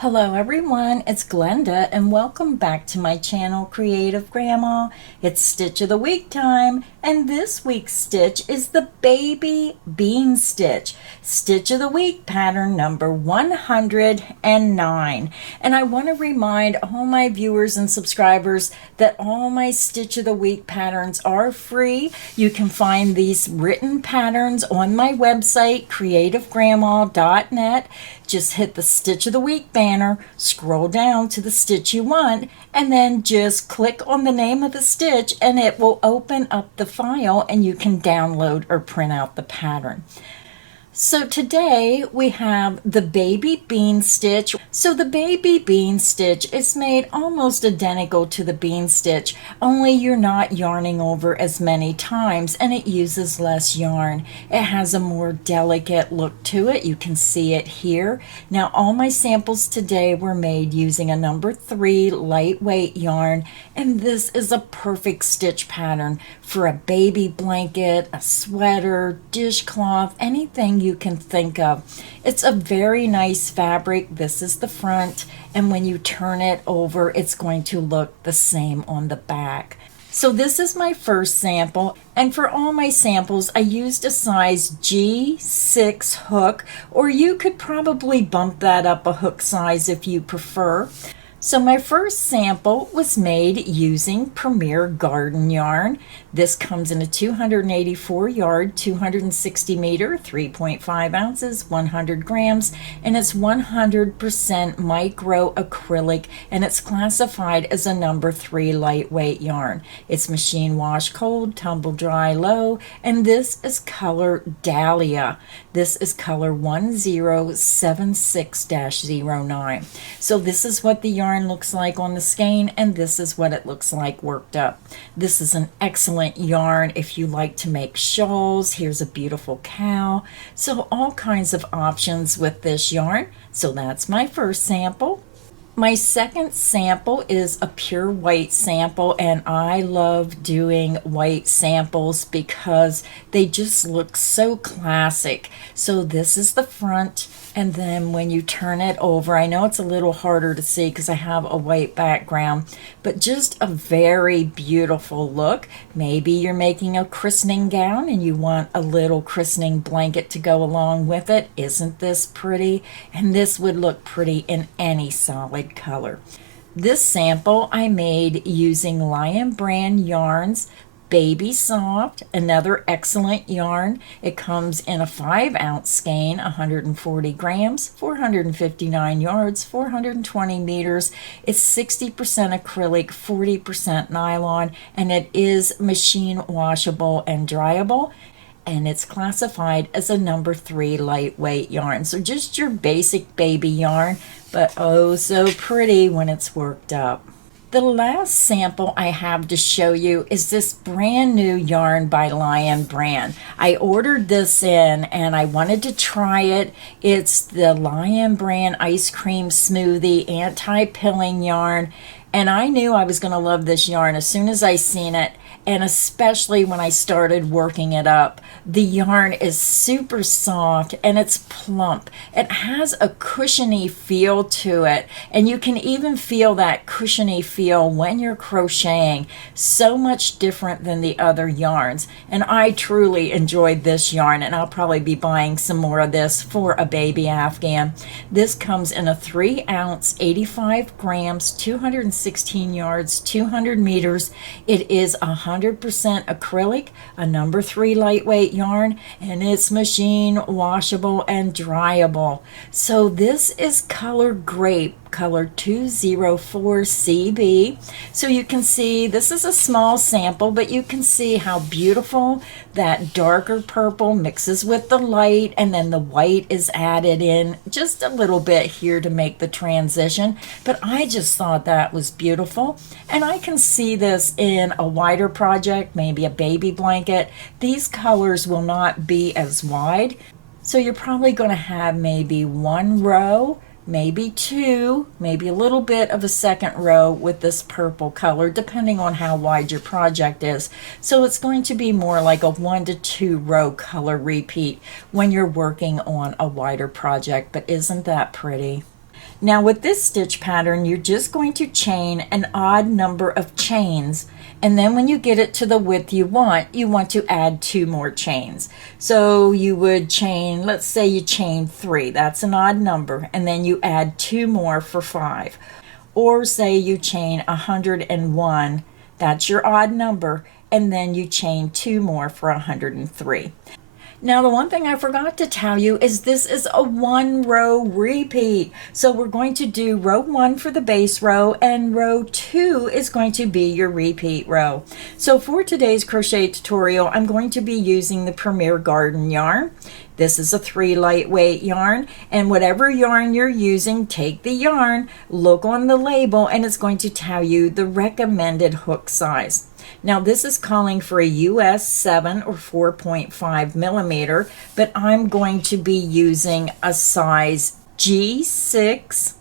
Hello everyone, it's Glenda and welcome back to my channel Creative Grandma. It's Stitch of the Week time and this week's stitch is the baby bean stitch. Stitch of the Week pattern number 109. And I want to remind all my viewers and subscribers that all my Stitch of the Week patterns are free. You can find these written patterns on my website creativegrandma.net. Just hit the Stitch of the Week banner, scroll down to the stitch you want, and then just click on the name of the stitch and it will open up the file and you can download or print out the pattern. So today we have the baby bean stitch. So the baby bean stitch is made almost identical to the bean stitch, only you're not yarning over as many times and it uses less yarn. It has a more delicate look to it. You can see it here. Now all my samples today were made using a number 3 lightweight yarn, and this is a perfect stitch pattern for a baby blanket, a sweater, dishcloth, anything you can think of. It's a very nice fabric. This is the front, and when you turn it over, it's going to look the same on the back. So this is my first sample, and for all my samples I used a size G6 hook, or you could probably bump that up a hook size if you prefer. So my first sample was made using Premier Garden yarn. This comes in a 284 yard, 260 meter, 3.5 ounces, 100 grams, and it's 100% micro acrylic, and it's classified as a number 3 lightweight yarn. It's machine wash cold, tumble dry low, and this is color Dahlia. This is color 1076-09. So this is what the yarn looks like on the skein, and this is what it looks like worked up. This is an excellent yarn if you like to make shawls. Here's a beautiful cow. So all kinds of options with this yarn. So that's my first sample. My second sample is a pure white sample, and I love doing white samples because they just look so classic. So this is the front, and then when you turn it over, I know it's a little harder to see because I have a white background, but just a very beautiful look. Maybe you're making a christening gown and you want a little christening blanket to go along with it. Isn't this pretty? And this would look pretty in any solid color. This sample I made using Lion brand yarns, Baby Soft, another excellent yarn. It comes in a 5-ounce skein, 140 grams, 459 yards, 420 meters. It's 60% acrylic, 40% nylon, and it is machine washable and dryable. And it's classified as a number 3 lightweight yarn. So just your basic baby yarn, but oh so pretty when it's worked up. The last sample I have to show you is this brand new yarn by Lion brand. I ordered this in and I wanted to try it. It's the Lion brand ice cream smoothie anti-pilling yarn, and I knew I was going to love this yarn as soon as I seen it. And especially when I started working it up. The yarn is super soft and it's plump. It has a cushiony feel to it, and you can even feel that cushiony feel when you're crocheting. So much different than the other yarns, and I truly enjoyed this yarn, and I'll probably be buying some more of this for a baby Afghan. This comes in a 3-ounce, 85 grams, 216 yards, 200 meters. It is 100% acrylic, a number 3 lightweight yarn, and it's machine washable and dryable. So this is color grape, color 204CB. So you can see this is a small sample, but you can see how beautiful that darker purple mixes with the light, and then the white is added in just a little bit here to make the transition. But I just thought that was beautiful, and I can see this in a wider project, maybe a baby blanket. These colors will not be as wide, so you're probably going to have maybe 1 row, maybe 2, maybe a little bit of a second row with this purple color, depending on how wide your project is. So it's going to be more like a 1 to 2 row color repeat when you're working on a wider project. But isn't that pretty? Now with this stitch pattern, you're just going to chain an odd number of chains, and then when you get it to the width you want to add 2 more chains. So you would chain, let's say you chain 3, that's an odd number, and then you add 2 more for 5. Or say you chain 101, that's your odd number, and then you chain 2 more for 103. Now the one thing I forgot to tell you is this is a 1 row repeat. So we're going to do row 1 for the base row, and row 2 is going to be your repeat row. So for today's crochet tutorial, I'm going to be using the Premier Garden yarn. This is a 3 lightweight yarn, and whatever yarn you're using, take the yarn, look on the label, and it's going to tell you the recommended hook size. Now this is calling for a US 7 or 4.5 millimeter, but I'm going to be using a size G6.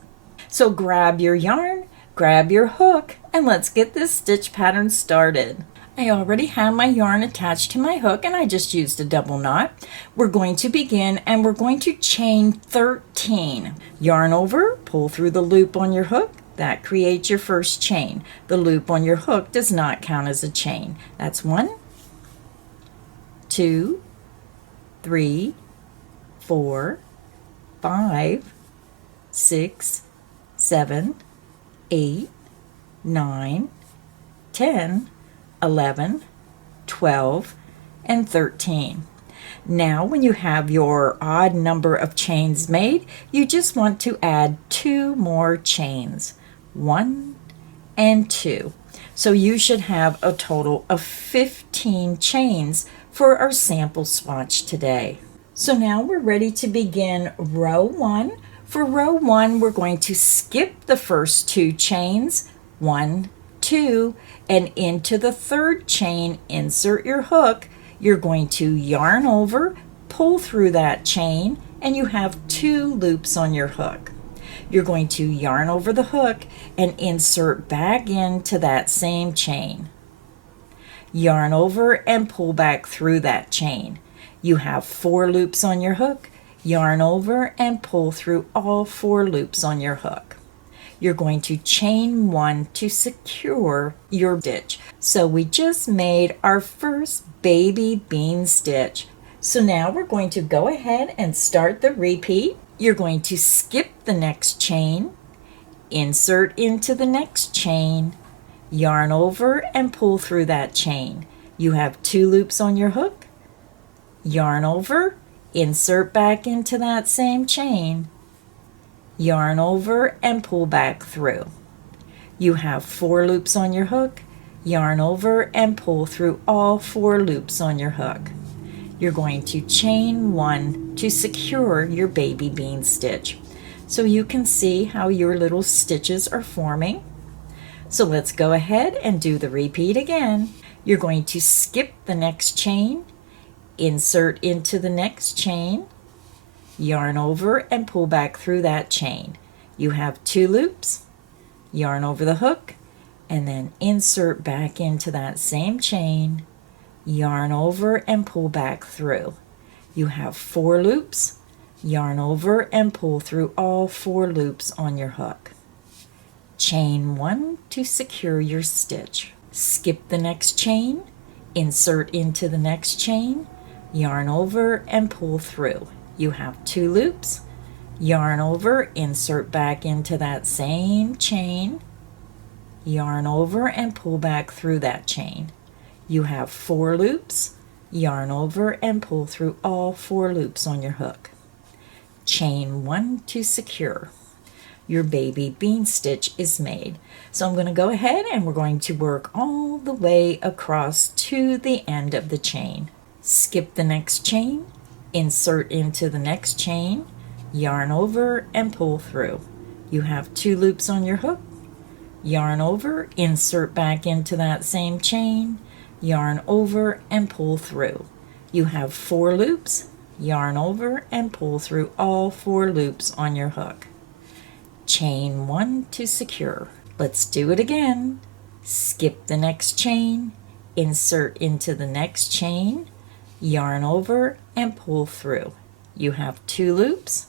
So grab your yarn, grab your hook, and let's get this stitch pattern started. I already have my yarn attached to my hook, and I just used a double knot. We're going to begin, and we're going to chain 13. Yarn over, pull through the loop on your hook. That creates your first chain. The loop on your hook does not count as a chain. That's 1, 2, 3, 4, 5, 6, 7, 8, 9, 10, 11, 12, and 13. Now when you have your odd number of chains made, you just want to add 2 more chains. 1 and 2. So you should have a total of 15 chains for our sample swatch today. So now we're ready to begin row 1. For row 1, we're going to skip the first 2 chains, 1, 2, and into the 3rd chain, insert your hook. You're going to yarn over, pull through that chain, and you have 2 loops on your hook. You're going to yarn over the hook and insert back into that same chain. Yarn over and pull back through that chain. You have 4 loops on your hook. Yarn over and pull through all 4 loops on your hook. You're going to chain 1 to secure your stitch. So we just made our first baby bean stitch. So now we're going to go ahead and start the repeat. You're going to skip the next chain, insert into the next chain, yarn over and pull through that chain. You have 2 loops on your hook, yarn over, insert back into that same chain, yarn over and pull back through. You have 4 loops on your hook, yarn over and pull through all 4 loops on your hook. You're going to chain 1 to secure your baby bean stitch. So you can see how your little stitches are forming. So let's go ahead and do the repeat again. You're going to skip the next chain, insert into the next chain, yarn over and pull back through that chain. You have 2 loops, yarn over the hook, and then insert back into that same chain, yarn over and pull back through. You have 4 loops, yarn over and pull through all 4 loops on your hook. Chain 1 to secure your stitch. Skip the next chain, insert into the next chain, yarn over and pull through. You have 2 loops, yarn over, insert back into that same chain, yarn over and pull back through that chain. You have 4 loops, yarn over and pull through all 4 loops on your hook. Chain 1 to secure. Your baby bean stitch is made. So I'm going to go ahead and we're going to work all the way across to the end of the chain. Skip the next chain, insert into the next chain, yarn over and pull through. You have 2 loops on your hook, yarn over, insert back into that same chain, yarn over and pull through. You have 4 loops, yarn over and pull through all 4 loops on your hook. Chain 1 to secure. Let's do it again. Skip the next chain, insert into the next chain, yarn over and pull through. You have 2 loops,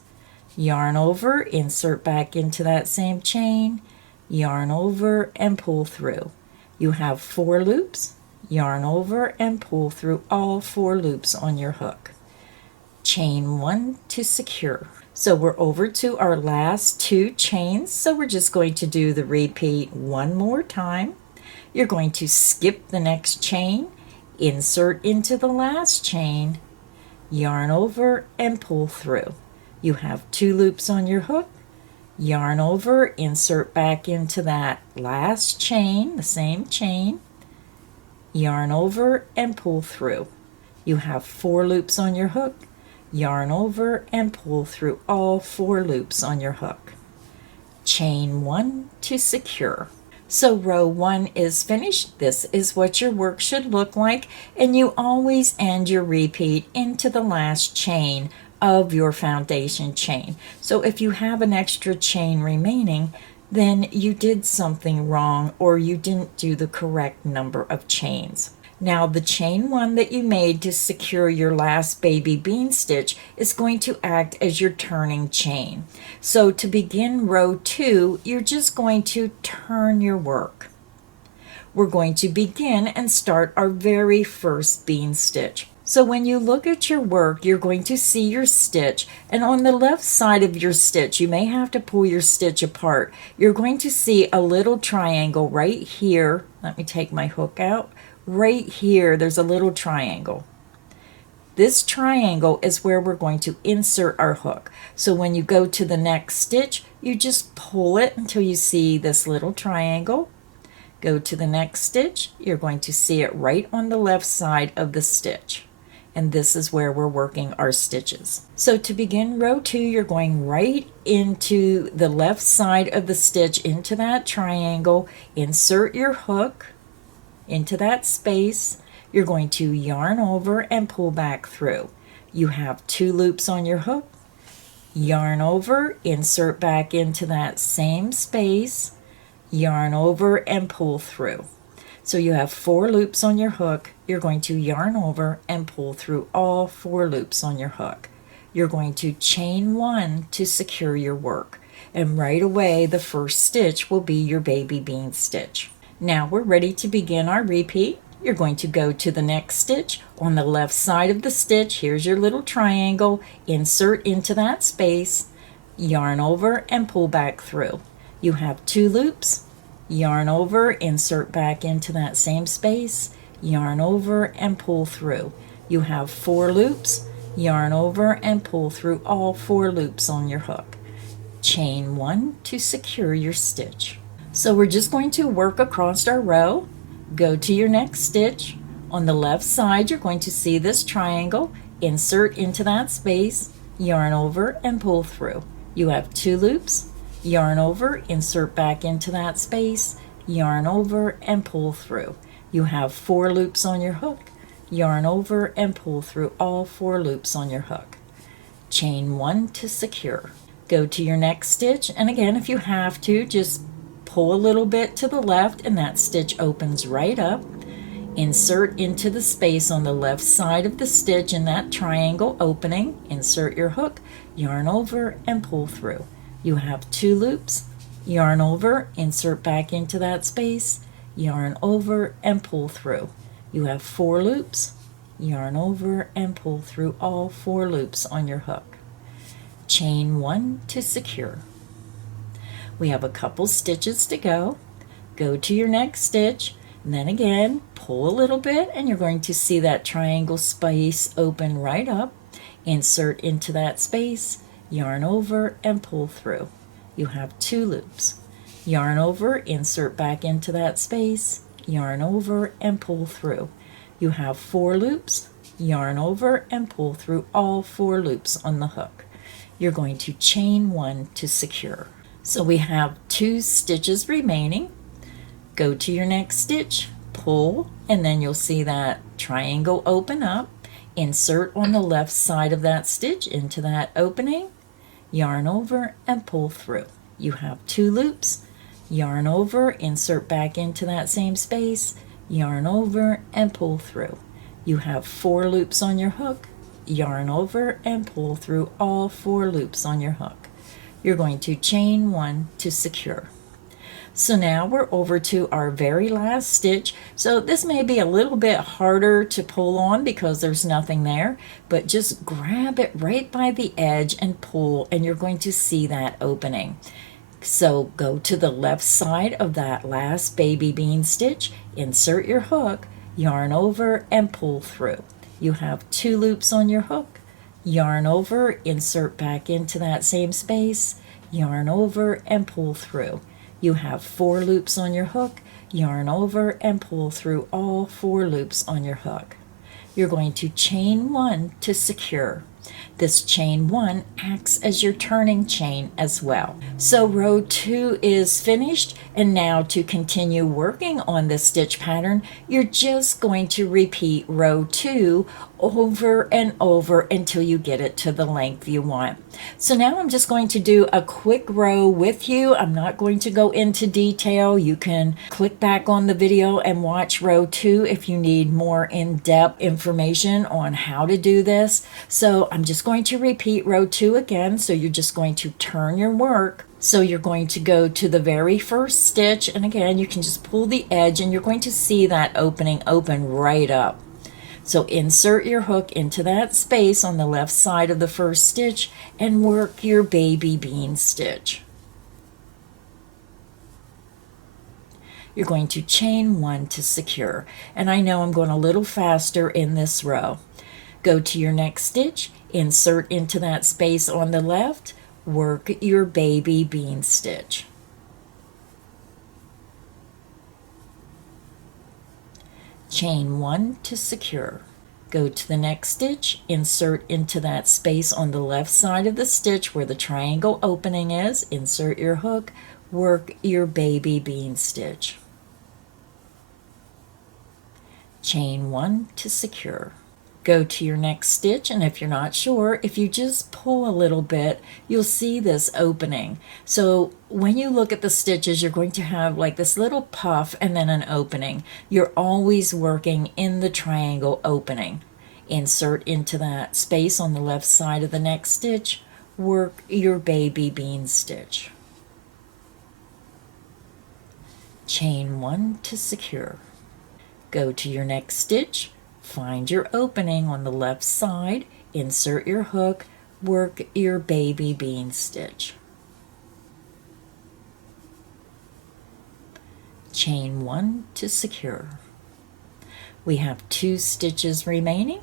yarn over, insert back into that same chain, yarn over and pull through. You have 4 loops, yarn over and pull through all 4 loops on your hook. Chain 1 to secure. So we're over to our last 2 chains, so we're just going to do the repeat one more time. You're going to skip the next chain, insert into the last chain, yarn over and pull through. You have 2 loops on your hook, yarn over, insert back into that last chain, the same chain, yarn over and pull through. You have 4 loops on your hook, yarn over and pull through all 4 loops on your hook. Chain 1 to secure. So row 1 is finished. This is what your work should look like, and you always end your repeat into the last chain of your foundation chain. So if you have an extra chain remaining, then you did something wrong or you didn't do the correct number of chains. Now the chain 1 that you made to secure your last baby bean stitch is going to act as your turning chain. So to begin row 2, you're just going to turn your work. We're going to begin and start our very first bean stitch. So when you look at your work, you're going to see your stitch, and on the left side of your stitch, you may have to pull your stitch apart. You're going to see a little triangle right here. Let me take my hook out. Right here, there's a little triangle. This triangle is where we're going to insert our hook. So when you go to the next stitch, you just pull it until you see this little triangle. Go to the next stitch, you're going to see it right on the left side of the stitch. And this is where we're working our stitches. So to begin row 2, you're going right into the left side of the stitch, into that triangle, insert your hook into that space. You're going to yarn over and pull back through. You have 2 loops on your hook, yarn over, insert back into that same space, yarn over and pull through. So you have 4 loops on your hook. You're going to yarn over and pull through all 4 loops on your hook. You're going to chain 1 to secure your work, and right away the first stitch will be your baby bean stitch. Now we're ready to begin our repeat. You're going to go to the next stitch. On the left side of the stitch, here's your little triangle. Insert into that space, yarn over and pull back through. You have 2 loops, yarn over, insert back into that same space, yarn over and pull through. You have 4 loops, yarn over and pull through all 4 loops on your hook. Chain 1 to secure your stitch. So we're just going to work across our row. Go to your next stitch. On the left side, you're going to see this triangle. Insert into that space, yarn over and pull through. You have 2 loops, yarn over, insert back into that space, yarn over and pull through. You have 4 loops on your hook, yarn over and pull through all 4 loops on your hook. Chain 1 to secure. Go to your next stitch, and again, if you have to, just pull a little bit to the left and that stitch opens right up. Insert into the space on the left side of the stitch in that triangle opening. Insert your hook, yarn over and pull through. You have 2 loops, yarn over, insert back into that space, yarn over and pull through. You have 4 loops, yarn over and pull through all 4 loops on your hook. Chain 1 to secure. We have a couple stitches to go. Go to your next stitch, and then again pull a little bit, and you're going to see that triangle space open right up. Insert into that space, yarn over and pull through. You have 2 loops, yarn over, insert back into that space, yarn over and pull through. You have 4 loops, yarn over and pull through all 4 loops on the hook. You're going to chain 1 to secure. So we have 2 stitches remaining. Go to your next stitch, pull, and then you'll see that triangle open up. Insert on the left side of that stitch into that opening, yarn over and pull through. You have 2 loops, yarn over, insert back into that same space, yarn over and pull through. You have 4 loops on your hook, yarn over and pull through all 4 loops on your hook. You're going to chain 1 to secure. So now we're over to our very last stitch. So this may be a little bit harder to pull on because there's nothing there, but just grab it right by the edge and pull, and you're going to see that opening. So go to the left side of that last baby bean stitch, insert your hook, yarn over, and pull through. You have 2 loops on your hook, yarn over, insert back into that same space, yarn over, and pull through. You have 4 loops on your hook, yarn over, and pull through all 4 loops on your hook. You're going to chain 1 to secure. This chain 1 acts as your turning chain as well. So row 2 is finished, and now to continue working on this stitch pattern, you're just going to repeat row 2 over and over until you get it to the length you want. So now I'm just going to do a quick row with you. I'm not going to go into detail. You can click back on the video and watch row 2 if you need more in-depth information on how to do this. So I'm just going to repeat row 2 again. So you're just going to turn your work. So you're going to go to the very first stitch, and again you can just pull the edge and you're going to see that opening open right up. So insert your hook into that space on the left side of the first stitch and work your baby bean stitch. You're going to chain 1 to secure, and I know I'm going a little faster in this row. Go to your next stitch, insert into that space on the left, work your baby bean stitch. Chain 1 to secure. Go to the next stitch, insert into that space on the left side of the stitch where the triangle opening is, insert your hook, work your baby bean stitch. Chain 1 to secure. Go to your next stitch, and if you're not sure, if you just pull a little bit, you'll see this opening. So when you look at the stitches, you're going to have like this little puff and then an opening. You're always working in the triangle opening. Insert into that space on the left side of the next stitch, work your baby bean stitch. Chain 1 to secure. Go to your next stitch, find your opening on the left side, insert your hook, work your baby bean stitch. Chain 1 to secure. We have 2 stitches remaining.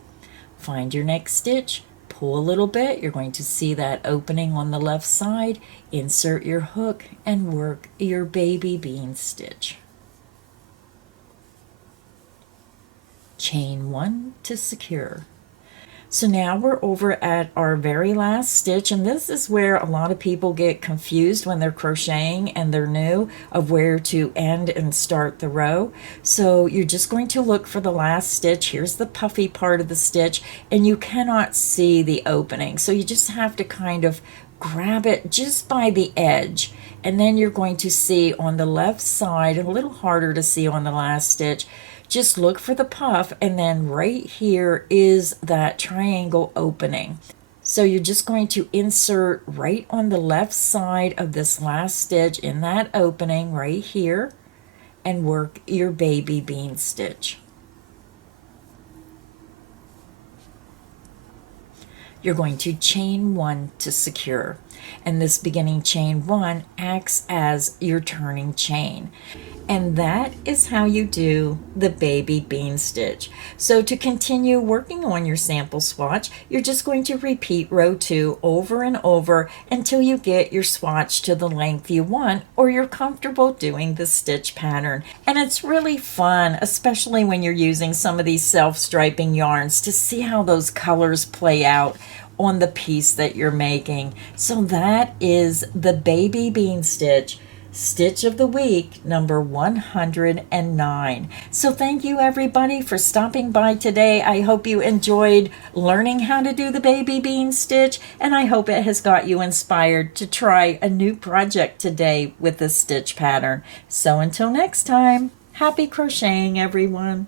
Find your next stitch, pull a little bit, you're going to see that opening on the left side, insert your hook and work your baby bean stitch. Chain 1 to secure. So now we're over at our very last stitch, and this is where a lot of people get confused when they're crocheting and they're new of where to end and start the row. So you're just going to look for the last stitch. Here's the puffy part of the stitch, and you cannot see the opening, so you just have to kind of grab it just by the edge, and then you're going to see on the left side, a little harder to see on the last stitch, just look for the puff, and then right here is that triangle opening. So you're just going to insert right on the left side of this last stitch in that opening right here and work your baby bean stitch. You're going to chain 1 to secure, and this beginning chain 1 acts as your turning chain. And that is how you do the baby bean stitch. So to continue working on your sample swatch, you're just going to repeat row 2 over and over until you get your swatch to the length you want, or you're comfortable doing the stitch pattern. And it's really fun, especially when you're using some of these self-striping yarns, to see how those colors play out on the piece that you're making. So that is the baby bean stitch. Stitch of the week, number 109. So thank you everybody for stopping by today. I hope you enjoyed learning how to do the baby bean stitch, and I hope it has got you inspired to try a new project today with this stitch pattern. So until next time, happy crocheting everyone.